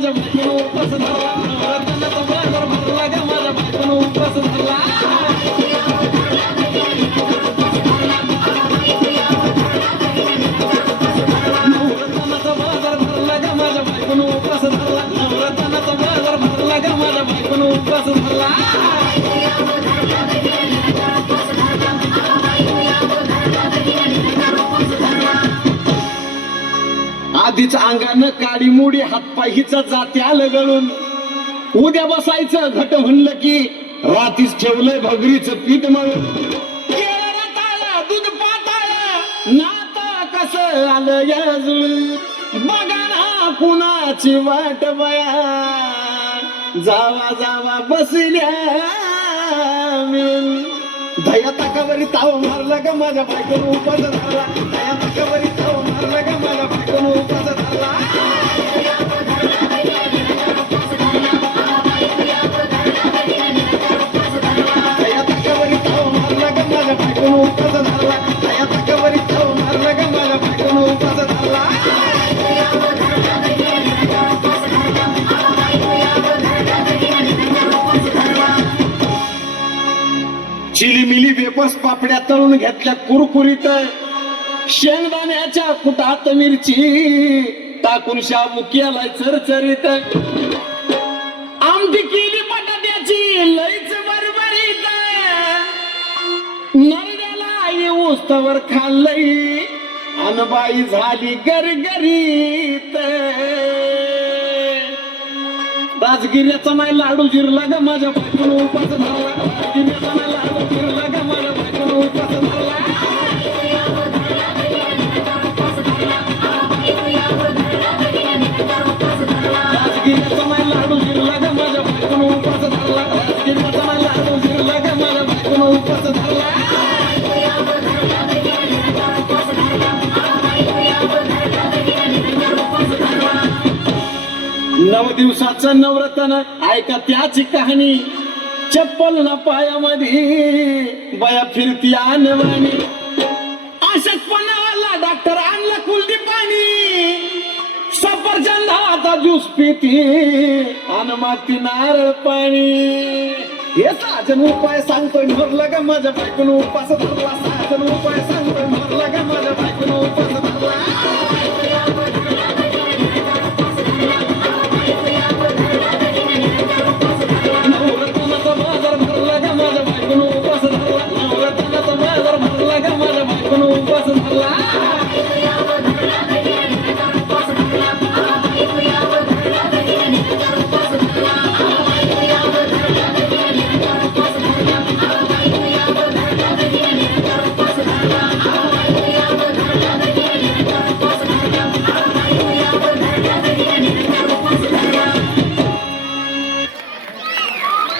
माझ्या बायकोनं उपास धरला नवरत्नाचा बाजार भरला ग माझ्या बायकोनं उपास धरला नवरत्नाचा बाजार भरला ग माझ्या बायकोनं उपास धरला नवरत्नाचा बाजार भरला ग माझ्या बायकोनं उपास धरला आधीच अंगानं काडी मुडी हातपाय हिचा जाते आलं गळून उद्या बसायचं घट म्हणलं की रातीच ठेवलंय भगरीचं पीठ मळून दूध पाताळ नाता कसं आलं या जुळून बघा ना कुणाची वाट बया जावा जावा बसल्या मिळून दया ताकावरी ताव मारला ग माझ्या बायकोनं उपास धरला दया ताकावरी ताव मारला ग माझ्या बायकोनं उपास धरला दया ताकावरी ताव मारला ग माझ्या बायकोनं उपास धरला दया ताकावरी ताव मारला ग माझ्या बायकोनं उपास धरला चिलीमिली वेपर्स पापड्या तळून घेतल्या कुरकुरीत शेंगदाण्याच्या कुटात मिरची टाकून शाबू केलाय चरचरीत आमटी केली बटाट्याची लईच बरबरीत नरड्याला येऊस तवर खाल्लई अनबाई झाली गरगरीत राजगिऱ्याचा नाही लाडू जिरला ग माझ्या बायकोनं उपास धरला राजगिऱ्याचा नाही लाडू जिरला ग माझ्या बायकोनं उपास धरला राजगिऱ्याचा नाही लाडू जिरला ग माझ्या बायकोनं उपास धरला राजगिऱ्याचा नाही लाडू जिरला ग माझ्या बायकोनं उपास धरला 9 दिवसाचं नवरत्न ऐका त्याची कहाणी चप्पल ना पायामध्ये बया फिरती आणवाणी अशक्तपणाला डॉक्टर आणला कुलदी पाणी सफरचंद आता ज्यूस पिती आणि मागती नारळ पाणी हे साजन उपाय सांगतोय भरला ग माझ्या बायकोनं उपास धरला साजन उपाय सांगतोय भरला ग माझ्या बायकोनं उपास धरला नवरत्नाचा बाजार भरला ग माझ्या बायकोनं उपास धरला नवरत्नाचा बाजार भरला ग माझ्या बायकोनं उपास धरला